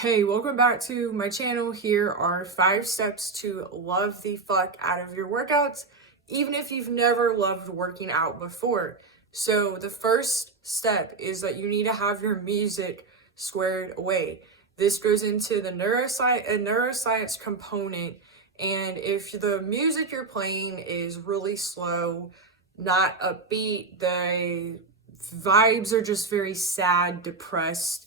Hey, welcome back to my channel. Here are 5 steps to love the fuck out of your workouts, even if you've never loved working out before. So the first step is that you need to have your music squared away. This goes into the neuroscience component, and if the music you're playing is really slow, not upbeat, the vibes are just very sad, depressed,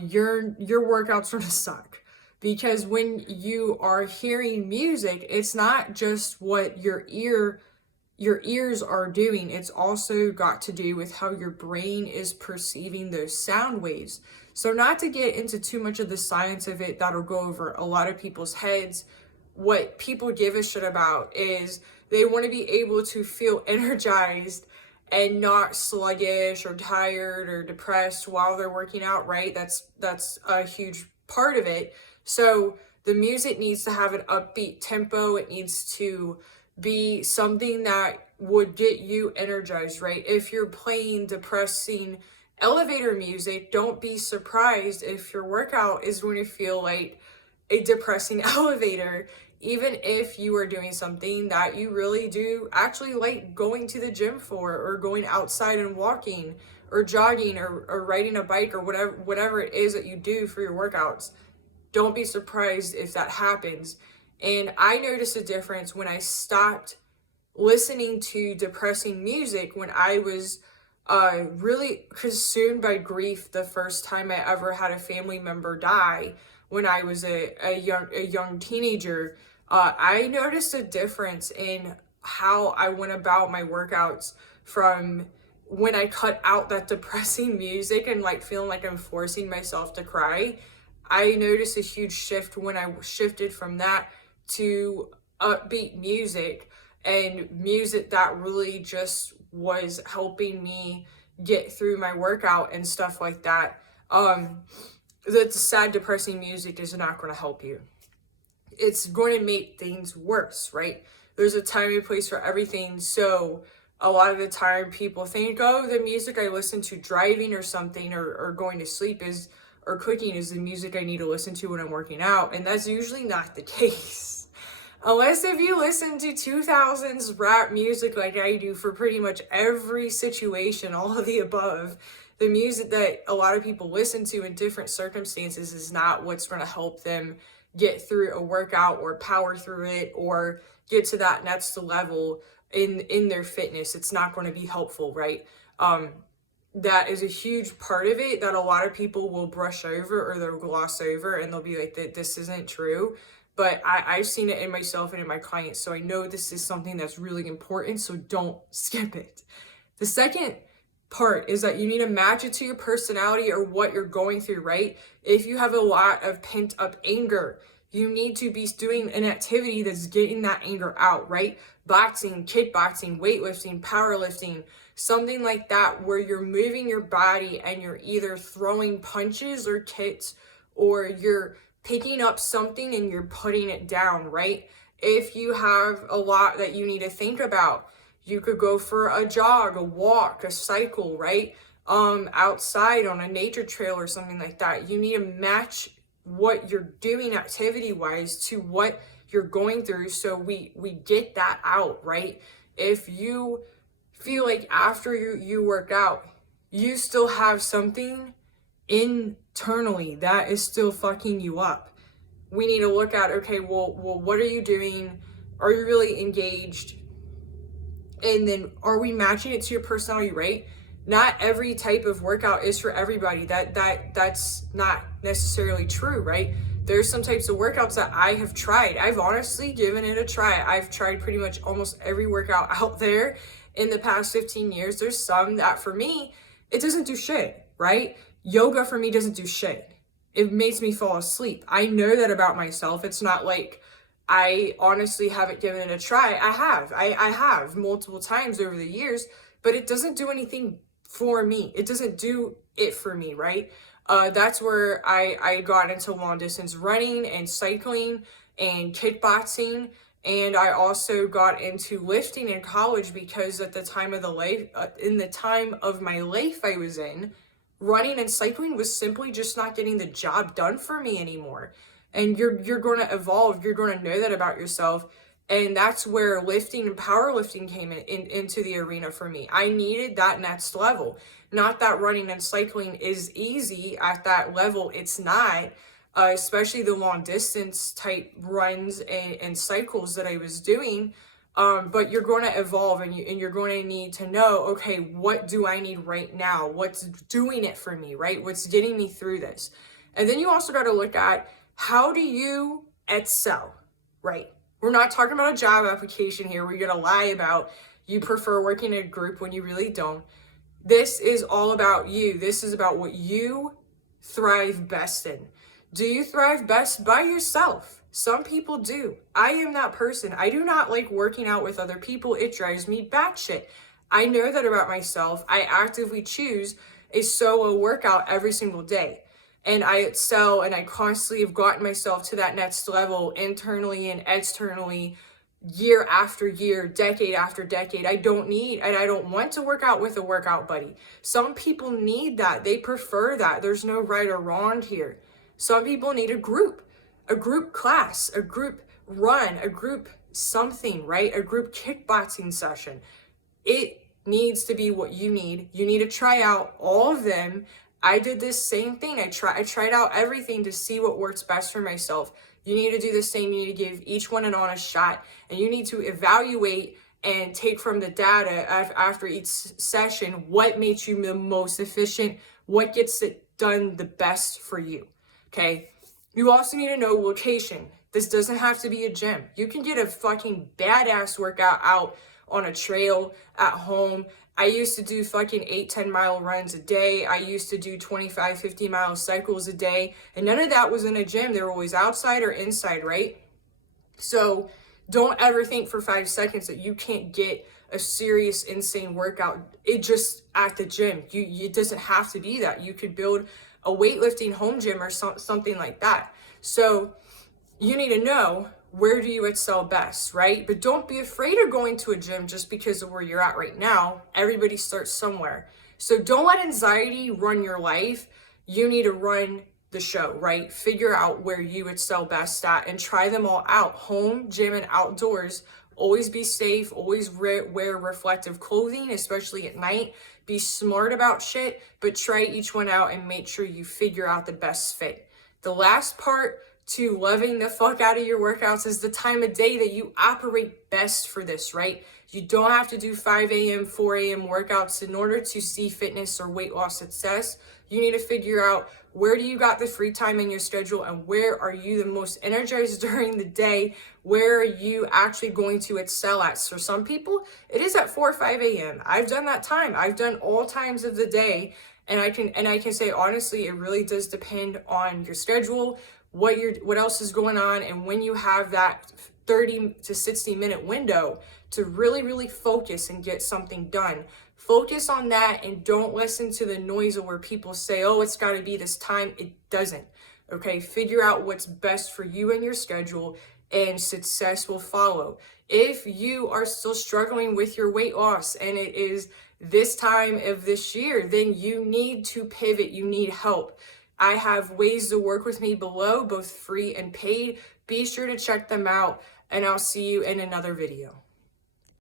your workout's gonna suck. Because when you are hearing music, it's not just what your ears are doing, it's also got to do with how your brain is perceiving those sound waves. So not to get into too much of the science of it, that'll go over a lot of people's heads. What people give a shit about is they want to be able to feel energized and not sluggish or tired or depressed while they're working out, right? That's a huge part of it. So the music needs to have an upbeat tempo. It needs to be something that would get you energized, right? If you're playing depressing elevator music, don't be surprised if your workout is going to feel like a depressing elevator, even if you are doing something that you really do actually like going to the gym for, or going outside and walking or jogging or riding a bike or whatever it is that you do for your workouts. Don't be surprised if that happens. And I noticed a difference when I stopped listening to depressing music when I was really consumed by grief the first time I ever had a family member die when I was a young teenager. I noticed a difference in how I went about my workouts from when I cut out that depressing music and like feeling like I'm forcing myself to cry. I noticed a huge shift when I shifted from that to upbeat music, and music that really just was helping me get through my workout and stuff like that. The sad, depressing music is not going to help you. It's going to make things worse, right? There's a time and place for everything. So a lot of the time people think, oh, the music I listen to driving or something or going to sleep or cooking is the music I need to listen to when I'm working out. And that's usually not the case. Unless if you listen to 2000s rap music like I do for pretty much every situation, all of the above, the music that a lot of people listen to in different circumstances is not what's going to help them get through a workout or power through it or get to that next level in their fitness. It's not going to be helpful, right? That is a huge part of it that a lot of people will brush over or they'll gloss over, and they'll be like, this isn't true. But I've seen it in myself and in my clients, so I know this is something that's really important, so don't skip it. The second part is that you need to match it to your personality or what you're going through, right? If you have a lot of pent up anger, you need to be doing an activity that's getting that anger out, right? Boxing, kickboxing, weightlifting, powerlifting, something like that, where you're moving your body and you're either throwing punches or kicks, or you're picking up something and you're putting it down, right? If you have a lot that you need to think about, you could go for a jog, a walk, a cycle, right? Outside on a nature trail or something like that. You need to match what you're doing activity-wise to what you're going through, so we get that out, right? If you feel like after you work out, you still have something internally that is still fucking you up, we need to look at, okay, well, what are you doing? Are you really engaged? And then are we matching it to your personality, right? Not every type of workout is for everybody. That's not necessarily true, right? There's some types of workouts that I have tried. I've honestly given it a try. I've tried pretty much almost every workout out there in the past 15 years. There's some that for me, it doesn't do shit, right? Yoga for me doesn't do shit. It makes me fall asleep. I know that about myself. It's not like I honestly haven't given it a try. I have multiple times over the years, but it doesn't do anything for me. It doesn't do it for me, right? That's where I got into long distance running and cycling and kickboxing. And I also got into lifting in college because at the time of in the time of my life I was in, running and cycling was simply just not getting the job done for me anymore. And you're going to evolve. You're going to know that about yourself. And that's where lifting and powerlifting came into the arena for me. I needed that next level. Not that running and cycling is easy at that level. It's not, especially the long distance type runs and cycles that I was doing. But you're going to evolve, and you're going to need to know, okay, what do I need right now? What's doing it for me, right? What's getting me through this? And then you also got to look at, how do you excel, right? We're not talking about a job application here where you're going to lie about you prefer working in a group when you really don't. This is all about you. This is about what you thrive best in. Do you thrive best by yourself? Some people do. I am that person. I do not like working out with other people. It drives me batshit. I know that about myself. I actively choose a solo workout every single day. And I excel, and I constantly have gotten myself to that next level internally and externally, year after year, decade after decade. I don't need, and I don't want to work out with a workout buddy. Some people need that. They prefer that. There's no right or wrong here. Some people need a group class, a group run, a group something, right? A group kickboxing session. It needs to be what you need. You need to try out all of them. I did this same thing. I tried out everything to see what works best for myself. You need to do the same. You need to give each one an honest shot, and you need to evaluate and take from the data after each session what makes you the most efficient, what gets it done the best for you. Okay. You also need to know location. This doesn't have to be a gym. You can get a fucking badass workout out on a trail at home. I used to do fucking 8-10 mile runs a day. I used to do 25-50 mile cycles a day. And none of that was in a gym. They were always outside or inside, right? So don't ever think for 5 seconds that you can't get a serious, insane workout. It just at the gym. It doesn't have to be that. You could build a weightlifting home gym or something like that. So you need to know, where do you excel best, right? But don't be afraid of going to a gym just because of where you're at right now. Everybody starts somewhere. So don't let anxiety run your life. You need to run the show, right? Figure out where you excel best at and try them all out. Home, gym, and outdoors. Always be safe. Always wear reflective clothing, especially at night. Be smart about shit, but try each one out and make sure you figure out the best fit. The last part to loving the fuck out of your workouts is the time of day that you operate best for this, right? You don't have to do 5 a.m., 4 a.m. workouts in order to see fitness or weight loss success. You need to figure out, where do you got the free time in your schedule, and where are you the most energized during the day? Where are you actually going to excel at? So some people, it is at 4 or 5 a.m. I've done that time. I've done all times of the day. And I can say, honestly, it really does depend on your schedule, what else is going on, and when you have that 30 to 60 minute window to really, really focus and get something done. Focus on that, and don't listen to the noise of where people say, oh, it's got to be this time. It doesn't. Okay, figure out what's best for you and your schedule, and success will follow. If you are still struggling with your weight loss and it is this time of this year, then you need to pivot. You need help. I have ways to work with me below, both free and paid. Be sure to check them out, and I'll see you in another video.